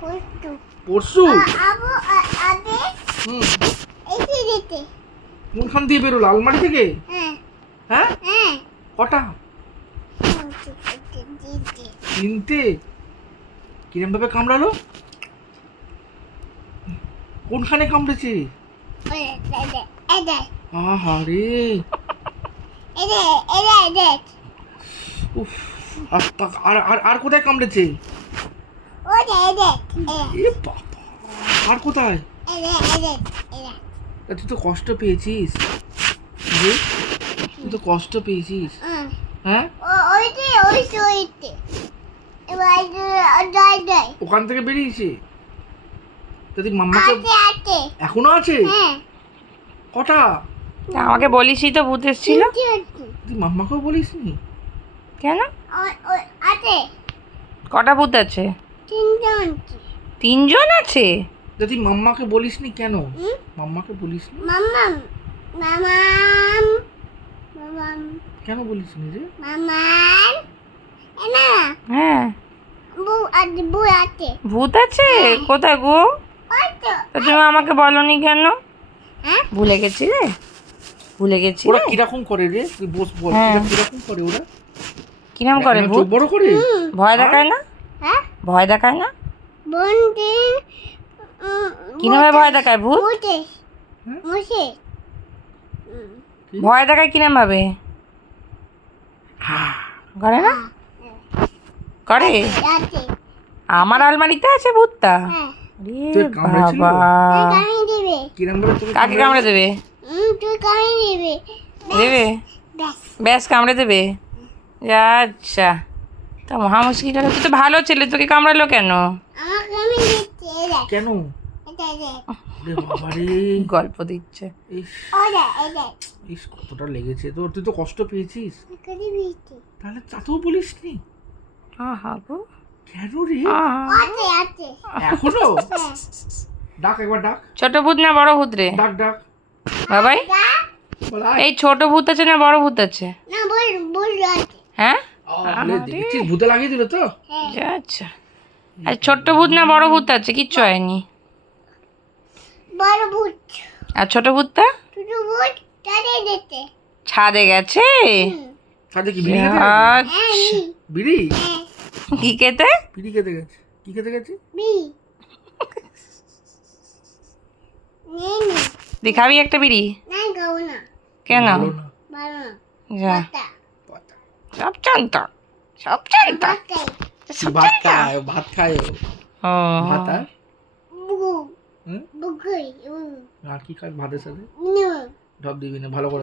পরশু কোনখান দিয়ে বেরোলো? আলমারি থেকে? হ্যাঁ, কটা? 3টে। কিরম ভাবে কামড়ালো? কোনখানে কামড়েছে? আহারে, উফ। আর কোথায় কামড়েছে? এ বাবা, আর কোথায়? তুই তো কষ্ট পেয়েছিস, তুই তো কষ্ট পেয়েছিস। হ্যাঁ, ওখান থেকে বেরিয়েছে? তুই মাম্মাকে এখনো আছে? কটা? আমাকে বলিসই তো ভূত এসেছিল। তুই মাম্মাকেও বলিসনি কেন? কটা ভূত আছে? 3জন আছে। তুই মাম্মাকে বলিসনি কেন? মাম্মাকে বলিসনি কেন? বলিসনি রে? হ্যাঁ, ভূত আছে? কোথায় গো? তা তুমি আমাকে বলনি কেন? ভুলে গেছি রে, ভুলে গেছি। ওরা কিরকম করে রে? তুই বস, বল কিরকম করে ওরা? কিরকম করে? চোখ বড় করে? ভয় দেখায় না? ভয় দেখায় না? কিভাবে ভয় দেখায় ভূত? ভয় দেখায় কিরম ভাবে? করে না? করে? আমার আলমারিতে আছে ভূতটা? তোর কামড়েছিল? বাবা, কিরম ভাবে তোকে কাকে কামড়ে দেবে? দেবে? ব্যাস কামড়ে দেবে? আচ্ছা, তা মহা মুশকিল হলো। তুই তো ভালো ছেলে, তোকে কামড়ালো কেন? কেন? ওরে বাবা রে, গল্প দিচ্ছে। ইস কতটা লেগেছে তোর, তুই তো কষ্ট পেয়েছিস। তাহলে তাতেও বলিসনি? আহা গো, কেন রে? আহা। এখনো? ডাক, একবার ডাক। ছোট ভূত না বড় ভূত রে? ডাক ডাক বাবাই, বল, আয়। এই ছোট ভূত আছে না বড় ভূত আছে? হ্যাঁ, দেখছিস ভূতে লাগিয়ে দিল তো? আচ্ছা, আর ছোট্ট ভূত না বড় ভূত আছে? কিচ্ছু হয়নি। আর ছোট ভূতটা ছাদে গেছে? কাজে কি বিড়ি খেতে গেছে? আচ্ছা, বিড়ি? কি খেতে? বিড়ি খেতে গেছে। কি খেতে গেছে? দেখাবি একটা বিড়ি? কেন? ভালো না। যা, সব জানতো, সব জানতো, সব ভাত জানতো। খায়, ভাত খায় ও। ও, ভাত আর আর কি খায় ভাতের সাথে? ঢপ দিবি না, ভালো করে